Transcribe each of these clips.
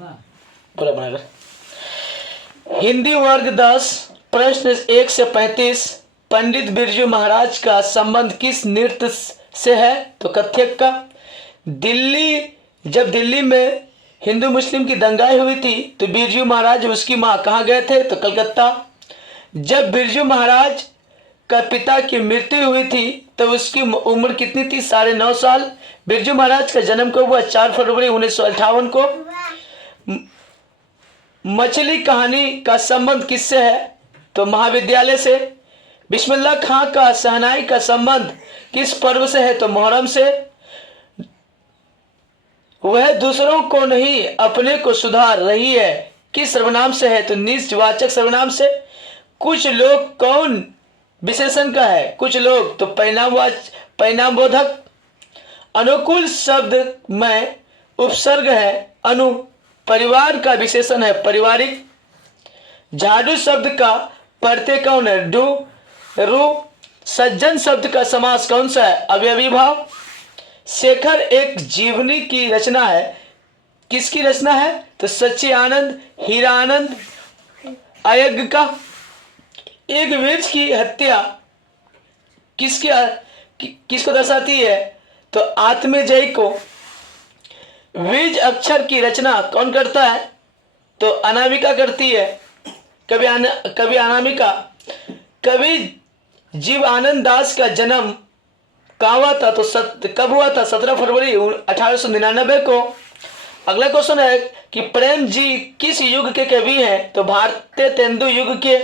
पूरा बनाकर। हिंदी वर्ग 10, प्रश्न 1 से 35। पंडित बिरजू महाराज का संबंध किस नृत्य से है? तो कथक का। जब दिल्ली में हिंदू मुस्लिम की दंगाई हुई थी तो बिरजू महाराज उसकी माँ कहाँ गए थे? तो कलकत्ता। जब बिरजू महाराज का पिता की मृत्यु हुई थी तो उसकी उम्र कितनी थी? 9.5 साल। बिरजू महाराज का जन्म कब हुआ? 4 फरवरी 1958 को। मछली कहानी का संबंध किससे है? तो महाविद्यालय से। बिस्मिल्लाह खां का शहनाई का संबंध किस पर्व से है? तो मुहर्रम से। वह दूसरों को नहीं अपने को सुधार रही है किस सर्वनाम से है? तो निजवाचक सर्वनाम से। कुछ लोग कौन विशेषण का है? कुछ लोग तो परिणामबोधक। अनुकूल शब्द में उपसर्ग है अनु। परिवार का विशेषण है पारिवारिक। झाड़ू शब्द का प्रत्यय कौन है? डू रू। सज्जन शब्द का समास कौन सा है? अवयवी भाव। शेखर एक जीवनी की रचना है। किसकी रचना है? तो सच्चिदानंद, हीरा आनंद, अयज्ञ का। एक वृक्ष की हत्या किसको दर्शाती है? तो आत्मजयी को। बीज अक्षर की रचना कौन करता है? तो अनामिका करती है। कवि अनामिका। कवि जीव आनंद दास का जन्म कहाँ हुआ था? तो कब हुआ था? 17 फरवरी 1899 को। अगला क्वेश्चन है कि प्रेम जी किस युग के कवि हैं? तो भारतीय तेंदु युग के।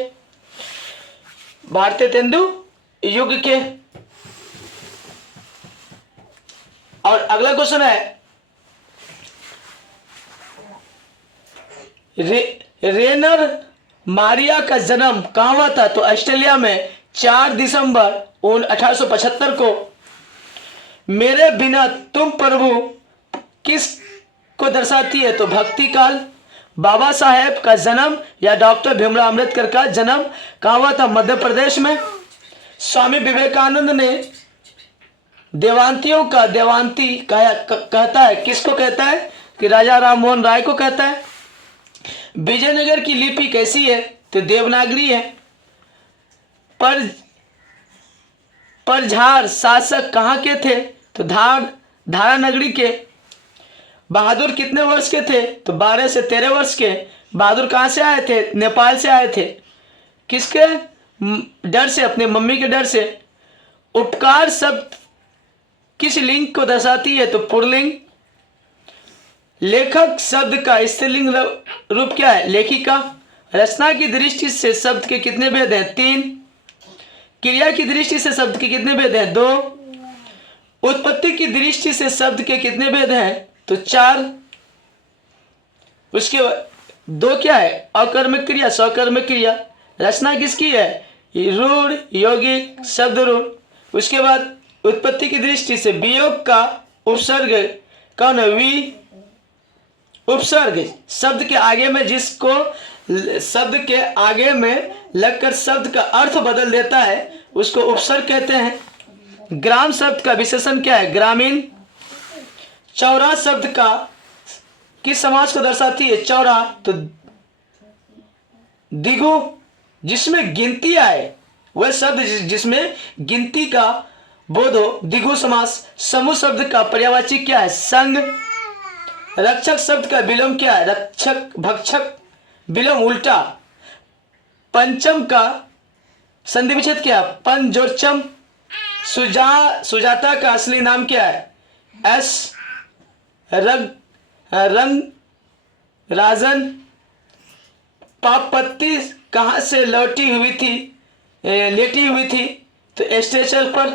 और अगला क्वेश्चन है रेनर मारिया का जन्म कहाँ हुआ था? तो ऑस्ट्रेलिया में 4 दिसंबर 1875 को। मेरे बिना तुम प्रभु किस को दर्शाती है? तो भक्ति काल। बाबा साहेब का जन्म या डॉक्टर भीमराव अम्बेडकर का जन्म कहाँ हुआ था? मध्य प्रदेश में। स्वामी विवेकानंद ने देवांतियों का देवांती कहता है। किसको कहता है? कि राजा राम मोहन राय को कहता है। विजयनगर की लिपि कैसी है? तो देवनागरी है। परझार शासक कहाँ के थे? तो धारा नगरी के। बहादुर कितने वर्ष के थे? तो 12 से 13 वर्ष के। बहादुर कहाँ से आए थे? नेपाल से आए थे। किसके डर से? अपने मम्मी के डर से। उपकार शब्द किस लिंग को दर्शाती है? तो पुल्लिंग। लेखक शब्द का स्त्रीलिंग रूप क्या है? लेखिका। रचना की दृष्टि से शब्द के कितने भेद हैं? 3। क्रिया की दृष्टि से शब्द के कितने भेद हैं? 2। उत्पत्ति की दृष्टि से शब्द के कितने भेद हैं? तो 4। उसके 2 क्या है? अकर्मक क्रिया, सकर्मक क्रिया। रचना किसकी है? रूढ़, यौगिक, शब्द रूढ़। उसके बाद उत्पत्ति की दृष्टि से वियोग का उपसर्ग कौन है? वी। उपसर्ग शब्द के आगे में शब्द के आगे में लगकर शब्द का अर्थ बदल देता है उसको उपसर्ग कहते हैं। ग्राम शब्द का विशेषण क्या है? ग्रामीण। चौरा शब्द का किस समास को दर्शाती है? चौरा। तो दिगु जिसमें गिनती आए, वह शब्द जिसमें गिनती का बोध हो, दिगु समास। समूह शब्द का पर्यायवाची क्या है? संग। रक्षक शब्द का विलोम क्या है? रक्षक, भक्षक। विलोम उल्टा। पंचम का संधि विच्छेद क्या है? पंचोच्चम। सुजाता का असली नाम क्या है? एस। रंग राजन। पापत्ती कहाँ से लेटी हुई थी? तो स्ट्रेचर पर।